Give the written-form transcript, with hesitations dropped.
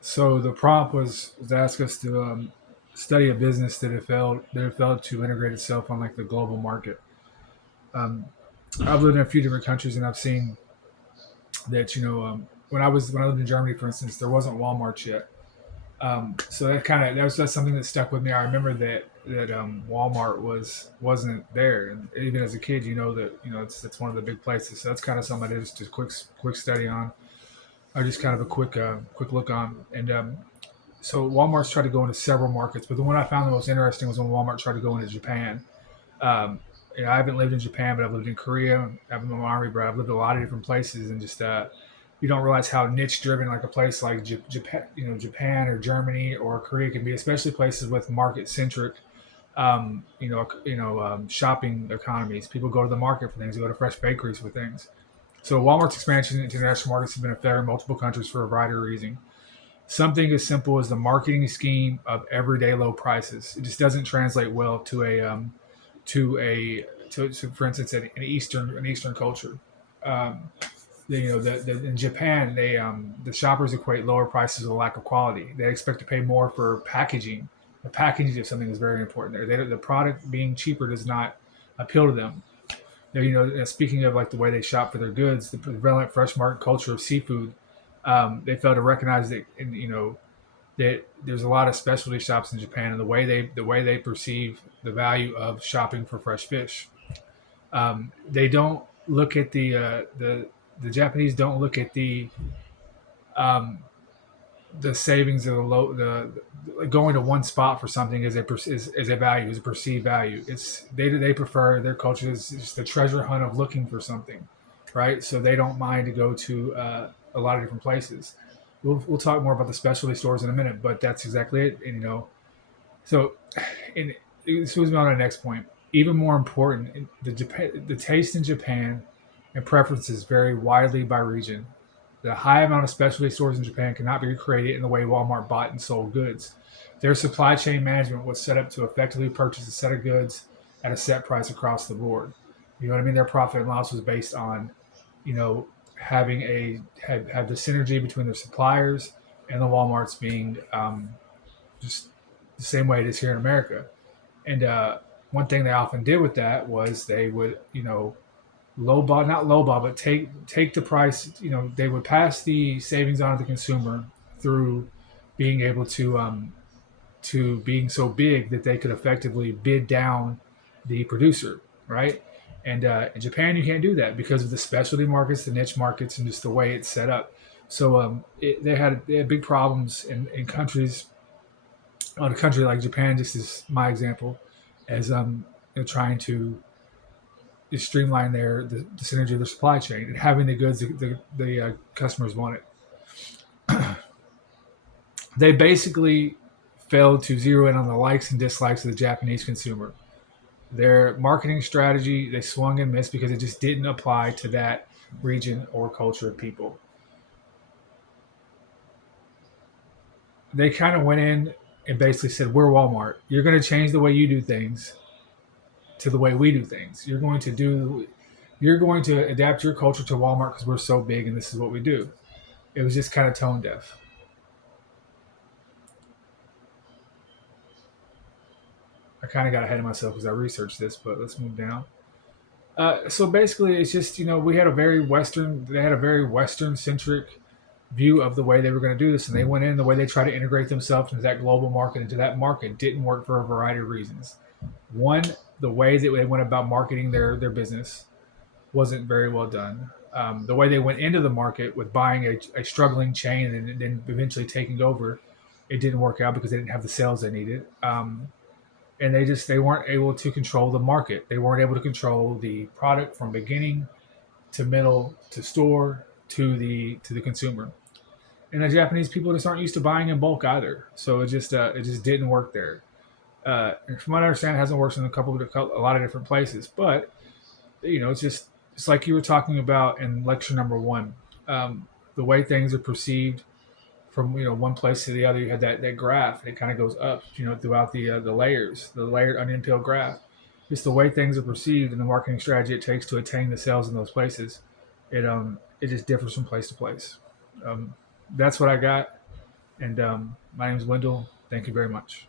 So the prompt was ask us to study a business that had failed to integrate itself on like the global market. Um, I've lived in a few different countries and I've seen that when I lived in Germany, for instance, there wasn't Walmart yet. So that's something that stuck with me. I remember that Walmart wasn't there, and even as a kid, you know that it's one of the big places. So that's kind of something I did just a quick study on, or just kind of a quick look on. And so Walmart's tried to go into several markets, but the one I found the most interesting was when Walmart tried to go into Japan. Um, I haven't lived in Japan, but I've lived in Korea. I've been in the army, but I've lived in a lot of different places, and just you don't realize how niche driven like a place like Japan, Japan or Germany or Korea can be, especially places with market centric, shopping economies. People go to the market for things. They go to fresh bakeries for things. So Walmart's expansion into international markets has been a failure in multiple countries for a variety of reasons. Something as simple as the marketing scheme of everyday low prices. It just doesn't translate well to for instance an Eastern culture. Um, in Japan, the shoppers equate lower prices with a lack of quality. They expect to pay more for packaging. The packaging of something is very important there. The product being cheaper does not appeal to them. Speaking of like the way they shop for their goods, the prevalent fresh market culture of seafood, they fail to recognize that, that there's a lot of specialty shops in Japan, and the way they perceive the value of shopping for fresh fish. They don't look at the Japanese don't look at um, the savings of the going to one spot for something as a value, as a perceived value. They prefer, their culture is just the treasure hunt of looking for something, right? So they don't mind to go to a lot of different places. We'll talk more about the specialty stores in a minute, but that's exactly it. And so and this moves me on to the next point. Even more important, the taste in Japan and preferences vary widely by region. The high amount of specialty stores in Japan cannot be recreated in the way Walmart bought and sold goods. Their supply chain management was set up to effectively purchase a set of goods at a set price across the board. You know what I mean? Their profit and loss was based on, you know, having have the synergy between their suppliers and the WalMarts being just the same way it is here in America. And one thing they often did with that was they would, lowball, not lowball, but take the price. They would pass the savings on to the consumer through being able to being so big that they could effectively bid down the producer, right? And in Japan, you can't do that because of the specialty markets, the niche markets, and just the way it's set up. So they had big problems in countries, on a country like Japan, just as my example, as trying to streamline the synergy of their supply chain and having the goods the customers wanted. They basically failed to zero in on the likes and dislikes of the Japanese consumer. Their marketing strategy, they swung and missed because it just didn't apply to that region or culture of people. They kind of went in and basically said, "We're Walmart. You're going to change the way you do things to the way we do things. You're going to adapt your culture to Walmart because we're so big and this is what we do." It was just kind of tone deaf. I kind of got ahead of myself because I researched this, but let's move down. So basically, it's just, they had a very Western centric view of the way they were going to do this, and they went in the way they tried to integrate themselves into that global market, into that market, didn't work for a variety of reasons. One, the way that they went about marketing their business wasn't very well done. The way they went into the market with buying a struggling chain and then eventually taking over, it didn't work out because they didn't have the sales they needed. And they weren't able to control the market. They weren't able to control the product from beginning to middle to store to the consumer. And the Japanese people just aren't used to buying in bulk either. So it just didn't work there. And from what I understand, it hasn't worked in a lot of different places. But it's like you were talking about in lecture number one. The way things are perceived from one place to the other. You have that graph, and it kind of goes up, throughout the layers, the layered onion peel graph. It's the way things are perceived and the marketing strategy it takes to attain the sales in those places. It just differs from place to place. That's what I got. And my name is Wendell. Thank you very much.